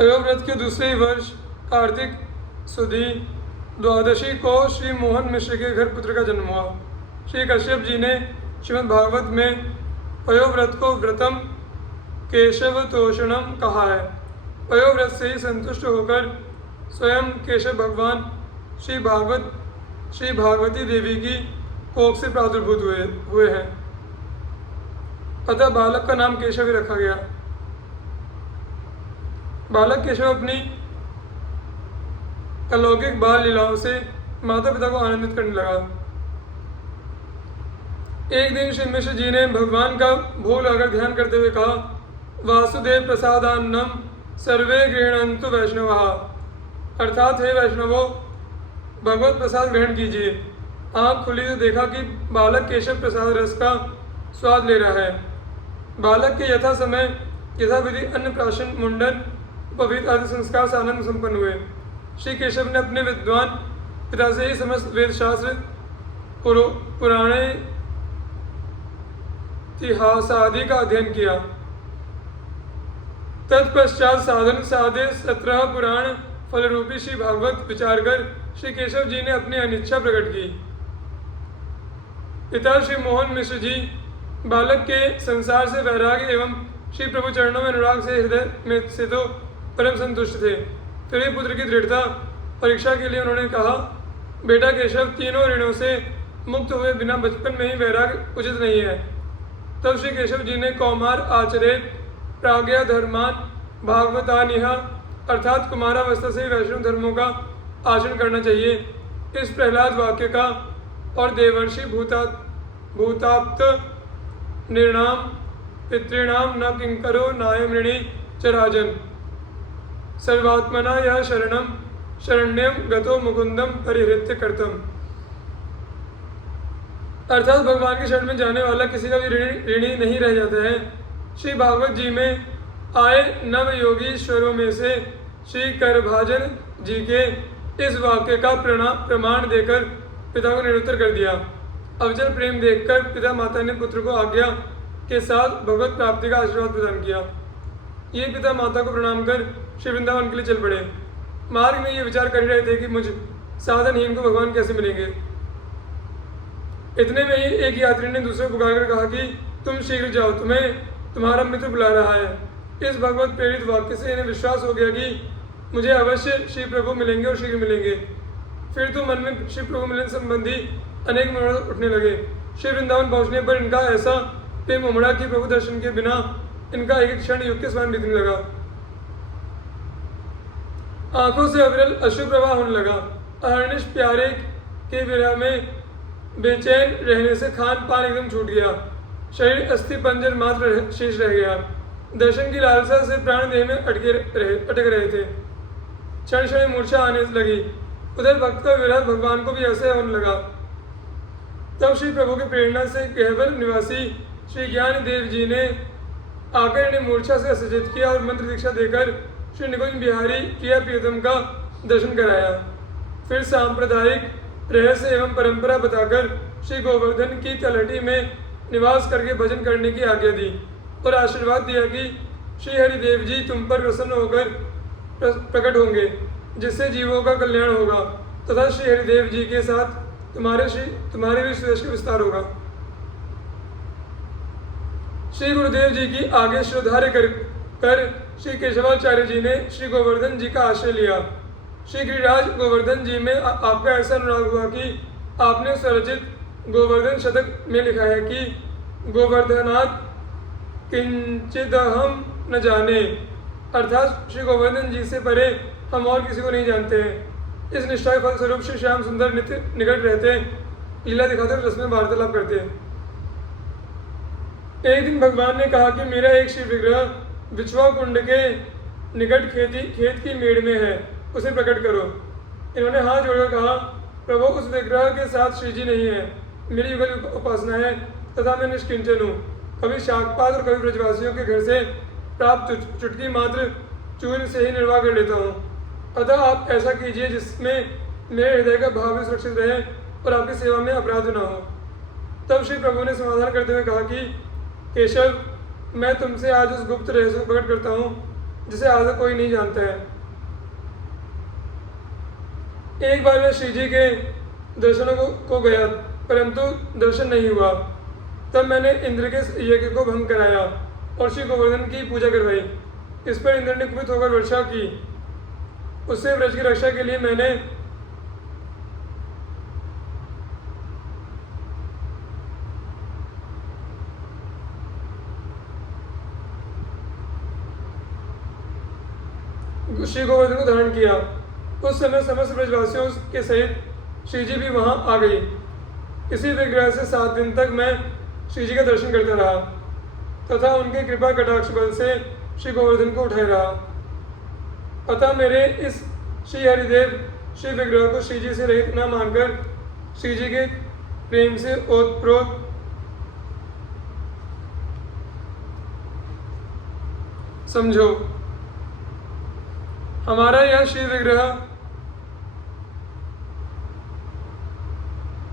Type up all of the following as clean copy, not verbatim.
पयोव्रत के दूसरे वर्ष कार्तिक सुदी द्वादशी को श्री मोहन मिश्र के घर पुत्र का जन्म हुआ। श्री कश्यप जी ने श्रीमद् भागवत में पयोव्रत को व्रतम केशव तोषणम कहा है। पयोव्रत से ही संतुष्ट होकर स्वयं केशव भगवान श्री भागवती देवी की कोख से प्रादुर्भूत हुए हैं। अतः बालक का नाम केशव ही रखा गया। बालक केशव अपनी अलौकिक बाल लीलाओं से माता पिता को आनंदित करने लगा। एक दिन श्री मिश्र जी ने भगवान का भोग लगाकर ध्यान करते हुए कहा, वासुदेव प्रसादान्नम सर्वे गृह्णन्तु वैष्णवः, अर्थात हे वैष्णवों भगवत प्रसाद ग्रहण कीजिए। आँख खुली तो देखा कि बालक केशव प्रसाद रस का स्वाद ले रहा है। बालक के यथा समय यथाविधि अन्नप्राशन, मुंडन, पवित्र आदि संस्कार से आनंद संपन्न हुए। श्री केशव ने अपने विद्वान पिता से ही समस्त वेद शास्त्र, पुराणे, इतिहास आदि का अध्ययन किया। तत्पश्चात साधन साधे 17 पुराण फलरूपी श्री भागवत विचार कर श्री केशव जी ने अपनी अनिच्छा प्रकट की। पिता श्री मोहन मिश्र जी बालक के संसार से वैराग्य एवं श्री प्रभु चरणों में अनुराग से हृदय में से तो परम संतुष्ट थे। फिर भी पुत्र की दृढ़ता परीक्षा के लिए उन्होंने कहा, बेटा केशव, तीनों ऋणों से मुक्त हुए बिना बचपन में ही वैराग्य उचित नहीं है। तब श्री केशव जी ने कौमार आचरेत प्राज्ञा धर्मान भागवतानिह, अर्थात कुमारावस्था से वैष्णव धर्मों का आचरण करना चाहिए, इस प्रहलाद वाक्य का और देवर्षि भूताप्त निर्णाम पितृणाम न किंकरो नायम ऋणी चराजन सर्वात्मना यह शरण्यम गतो मुकुंदम परिहृत्य कर्तम, अर्थात भगवान के शरण में जाने वाला किसी का भी ऋणी नहीं रह जाता है। श्री भागवत जी में आए नव योगीश्वरों में से श्री करभाजन जी के इस वाक्य का प्रमाण देकर पिता को निरुत्तर कर दिया। अवचल प्रेम देखकर पिता माता ने पुत्र को आज्ञा के साथ भगवत प्राप्ति का आशीर्वाद प्रदान किया। ये पिता माता को प्रणाम कर श्री वृंदावन के लिए चल पड़े। मार्ग में ये विचार कर रहे थे कि मुझ साधनहीन को भगवान कैसे मिलेंगे। इतने में ही एक यात्री ने दूसरे को पुकारकर कहा कि तुम शीघ्र जाओ, तुम्हें तुम्हारा मित्र बुला रहा है। इस भगवत प्रेरित वाक्य से इन्हें विश्वास हो गया कि मुझे अवश्य श्री प्रभु मिलेंगे और शीघ्र मिलेंगे। फिर तो मन में श्री प्रभु मिलन संबंधी अनेक मनोरथ उठने लगे। श्री वृंदावन पहुंचने पर इनका ऐसा प्रेम उमड़ा कि प्रभु दर्शन के बिना इनका एक क्षण युग के समान बीतने लगा। आंखों से अविरल अश्रु प्रवाह होने लगा। अहर्निश प्यारे के विरह में बेचैन रहने से खान पान एकदम छूट गया। शरीर अस्थि पंजर मात्र शेष रह गया। दर्शन की लालसा से प्राण देह में अटक रहे थे। क्षण क्षण मूर्छा आने लगी। उधर भक्त का विरह भगवान को भी ऐसे होने लगा। तब श्री प्रभु की प्रेरणा से गहवर निवासी श्री ज्ञान देव जी ने आकर इन्हें मूर्छा से असजित किया और मंत्र दीक्षा देकर श्री निकुंज बिहारी प्रिया प्रियतम का दर्शन कराया। फिर सांप्रदायिक रहस्य एवं परंपरा बताकर श्री गोवर्धन की तलहटी में निवास करके भजन करने की आज्ञा दी और आशीर्वाद दिया कि श्री हरिदेव जी तुम पर प्रसन्न होकर प्रकट होंगे, जिससे जीवों का कल्याण होगा तथा श्री हरिदेव जी के साथ तुम्हारे भी सुयश का विस्तार होगा। श्री गुरुदेव जी की आगे श्रद्धार्य कर श्री केशवाचार्य जी ने श्री गोवर्धन जी का आश्रय लिया। श्री गिरिराज गोवर्धन जी में आपका ऐसा अनुराग हुआ कि आपने स्वरचित गोवर्धन शतक में लिखा है कि गोवर्धनात् किंचिदहम न जाने, अर्थात श्री गोवर्धन जी से परे हम और किसी को नहीं जानते हैं। इस निष्ठा के फलस्वरूप श्री श्याम सुंदर नित्य निकट रहते, लीला दिखाते रस में वार्तालाप करते। एक दिन भगवान ने कहा कि मेरा एक शिव विग्रह बिछवा कुंड के निकट खेत की मेड़ में है, उसे प्रकट करो। इन्होंने हाथ जोड़कर कहा, प्रभु उस विग्रह के साथ श्री जी नहीं है, मेरी युगल उपासना है तथा मैं निष्किंचन हूँ। कभी शाकपात और कभी ब्रजवासियों के घर से प्राप्त चुटकी मात्र चूर्ण से ही निर्वाह कर लेता हूँ। अतः आप ऐसा कीजिए जिसमें मेरे हृदय का भाव भी सुरक्षित रहे और आपकी सेवा में अपराध न हो। तब श्री प्रभु ने समाधान करते हुए कहा कि केशव, मैं तुमसे आज उस गुप्त रहस्य को प्रकट करता हूँ जिसे आज तक कोई नहीं जानता है। एक बार मैं श्री जी के दर्शनों को गया, परंतु दर्शन नहीं हुआ। तब मैंने इंद्र के यज्ञ को भंग कराया और श्री गोवर्धन की पूजा करवाई। इस पर इंद्र ने कुपित होकर वर्षा की। उससे व्रज की रक्षा के लिए मैंने श्री गोवर्धन को धारण किया। उस समय समस्त ब्रजवासियों के सहित श्री जी भी वहां आ गई। इसी विग्रह से 7 दिन तक मैं श्री जी का दर्शन करता रहा तथा उनके कृपा कटाक्ष बल से श्री गोवर्धन को उठाए रहा। अतः मेरे इस श्री हरिदेव श्री विग्रह को श्री जी से रहित न मानकर श्री जी के प्रेम से ओतप्रोत समझो। हमारा यह श्री विग्रह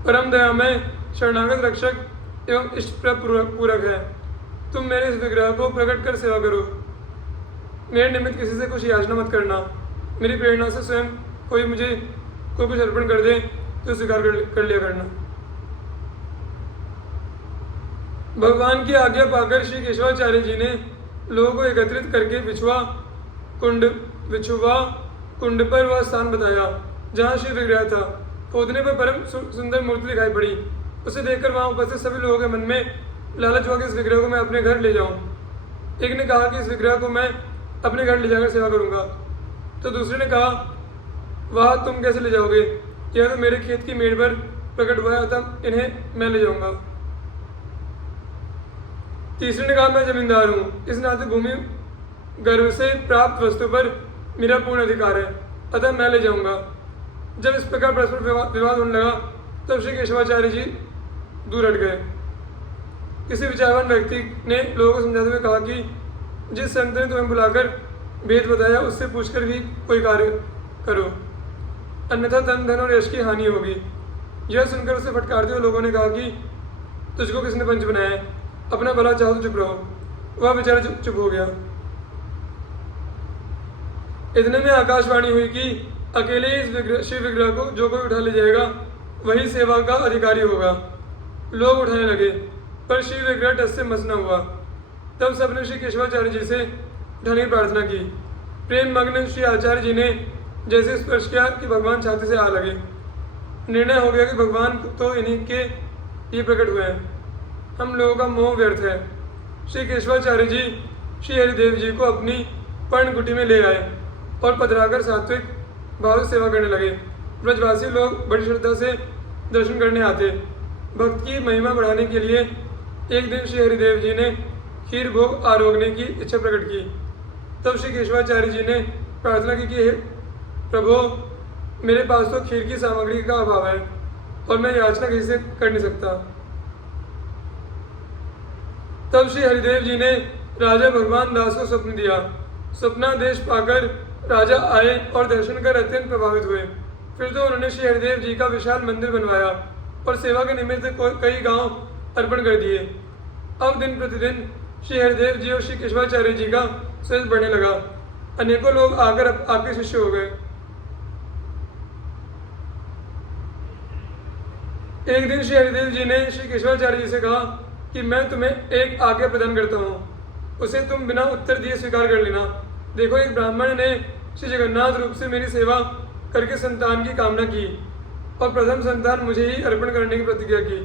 परम दयामय शरणागत रक्षक एवं इष्ट पूरक है। तुम मेरे इस विग्रह को प्रकट कर सेवा करो। मेरे निमित्त किसी से कुछ याचना मत करना। मेरी प्रेरणा से स्वयं कोई कुछ अर्पण कर दे तो स्वीकार कर लिया करना। भगवान की आज्ञा पाकर श्री केशवाचार्य जी ने लोगों को एकत्रित करके बिछुआ कुंड पर वह स्थान बताया जहाँ श्री विग्रह था। खोदने पर परम सुंदर मूर्ति दिखाई पड़ी। उसे देखकर वहां उपस्थित सभी लोगों के मन में लालच हुआ कि इस विग्रह को मैं अपने घर ले जाऊं। एक ने कहा कि इस विग्रह को मैं अपने घर ले जाकर सेवा करूंगा, तो दूसरे ने कहा वह तुम कैसे ले जाओगे, यह तो मेरे खेत की मेड़ पर प्रकट हुआ है, अतः इन्हें मैं ले जाऊंगा। तीसरे ने कहा मैं जमींदार हूँ, इस नाते भूमि गर्भ से प्राप्त वस्तु पर मेरा पूर्ण अधिकार है, अतः मैं ले जाऊंगा। जब इस प्रकार परस्पर विवाद होने लगा तब श्री केशवाचार्य जी दूर हट गए। किसी विचारवान व्यक्ति ने लोगों को समझाते हुए कहा कि जिस संत ने तुम्हें बुलाकर भेद बताया उससे पूछकर भी कोई कार्य करो, अन्यथा तन धन और यश की हानि होगी। यह सुनकर उसे फटकारते हुए लोगों ने कहा कि तुझको किसने पंच बनाया है, अपना भला चाहो तो चुप रहो। वह बेचारा चुप हो गया। इतने में आकाशवाणी हुई कि अकेले इस शिव विग्रह को जो कोई उठा ले जाएगा वही सेवा का अधिकारी होगा। लोग उठाने लगे पर शिव विग्रह टस से मस न हुआ। तब सबने श्री केशवाचार्य जी से उठाने की प्रार्थना की। प्रेम मग्न श्री आचार्य जी ने जैसे स्पर्श किया कि भगवान छाती से आ लगे। निर्णय हो गया कि भगवान तो इन्हीं के ये प्रकट हुए हैं, हम लोगों का मोह व्यर्थ है। श्री केशवाचार्य जी श्री हरिदेव जी को अपनी पर्णकुटी में ले आए और पधराकर सात्विक भाव से सेवा करने लगे। ब्रजवासी लोग बड़ी श्रद्धा से दर्शन करने आते। भक्त की महिमा बढ़ाने के लिए एक दिन श्री हरिदेव जी ने खीर भोग आरोगने की इच्छा प्रकट की। तब श्री केशवाचार्य जी ने प्रार्थना की कि हे प्रभु, मेरे पास तो खीर की सामग्री का अभाव है और मैं याचना किसी से कर नहीं सकता। तब श्री हरिदेव जी ने राजा भगवान दास को स्वप्न दिया। स्वप्नादेश पाकर राजा आए और दर्शन कर अत्यंत प्रभावित हुए। फिर तो उन्होंने श्री हरिदेव जी का विशाल मंदिर बनवाया और सेवा के निमित्त कई गांव अर्पण कर दिए। अब दिन प्रतिदिन श्री हरिदेव जी और श्री केशवाचार्य जी का श्रेष्ठ बढ़ने लगा। अनेकों लोग आकर आपके शिष्य हो गए। एक दिन श्री हरिदेव जी ने श्री केशवाचार्य जी से कहा कि मैं तुम्हें एक आज्ञा प्रदान करता हूँ, उसे तुम बिना उत्तर दिए स्वीकार कर लेना। देखो, एक ब्राह्मण ने श्री जगन्नाथ रूप से मेरी सेवा करके संतान की कामना की और प्रथम संतान मुझे ही अर्पण करने की प्रतिज्ञा की।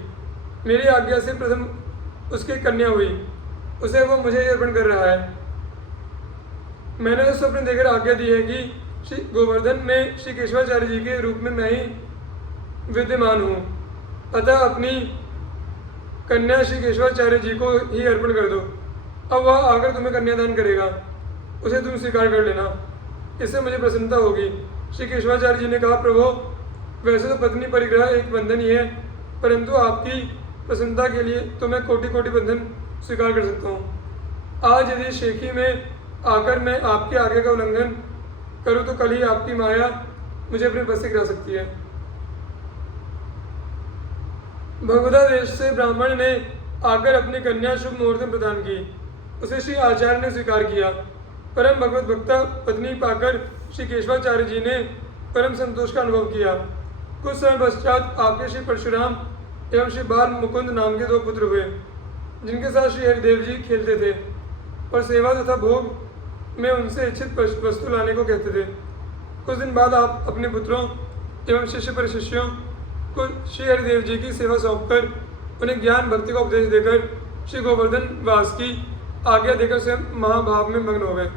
मेरी आज्ञा से प्रथम उसकी कन्या हुई, उसे वो मुझे ही अर्पण कर रहा है। मैंने उस स्वप्न देकर आज्ञा दी है कि श्री गोवर्धन में श्री केशवाचार्य जी के रूप में मैं ही विद्यमान हूँ, अतः अपनी कन्या श्री केशवाचार्य जी को ही अर्पण कर दो। अब वह आकर तुम्हें कन्यादान करेगा, उसे तुम स्वीकार कर लेना, इससे मुझे प्रसन्नता होगी। श्री केशवाचार्य जी ने कहा, प्रभु, वैसे तो पत्नी परिग्रह एक बंधन ही है, परंतु आपकी प्रसन्नता के लिए तो मैं कोटि कोटि बंधन स्वीकार कर सकता हूँ। आज यदि शेखी में आकर मैं आपके आज्ञा का उल्लंघन करूँ तो कल ही आपकी माया मुझे अपने बस से गिरा सकती है। भगवदा देश से ब्राह्मण ने आकर अपनी कन्या शुभ मुहूर्त में प्रदान की। उसे श्री आचार्य ने स्वीकार किया। परम भगवत भक्ता पत्नी पाकर श्री केशवाचार्य जी ने परम संतोष का अनुभव किया। कुछ समय पश्चात आपके श्री परशुराम एवं श्री बाल मुकुंद नाम के 2 पुत्र हुए, जिनके साथ श्री हरिदेव जी खेलते थे और सेवा तथा भोग में उनसे इच्छित वस्तु लाने को कहते थे। कुछ दिन बाद आप अपने पुत्रों एवं शिष्य परिशिष्यों को श्री हरिदेव जी की सेवा सौंपकर उन्हें ज्ञान भक्ति का उपदेश देकर श्री गोवर्धन वास की आज्ञा देकर स्वयं महाभाव में मग्न हो गए।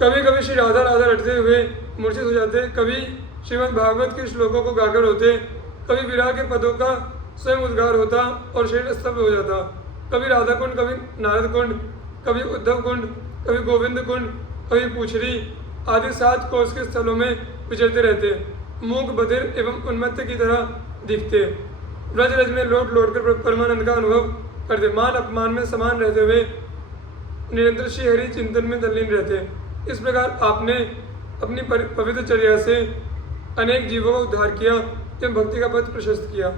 कभी कभी श्री राधा राधा रटते हुए मूर्छित हो जाते, कभी श्रीमद् भागवत के श्लोकों को गाकर होते, कभी विरह के पदों का स्वयं उद्गार होता और शरीर स्तब्ध हो जाता। कभी राधा कुंड, कभी नारद कुंड, कभी उद्धव कुंड, कभी गोविंद कुंड, कभी पूछरी आदि 7 कोस के स्थलों में विचरते रहते, मूक बधिर एवं उन्मत्त की तरह दिखते। ब्रज रज में लौट लौट कर परमानंद का अनुभव करते, मान अपमान में समान रहते हुए निरंतर श्री हरि चिंतन में तल्लीन रहते। इस प्रकार आपने अपनी पवित्र चर्या से अनेक जीवों का उद्धार किया एवं भक्ति का पथ प्रशस्त किया।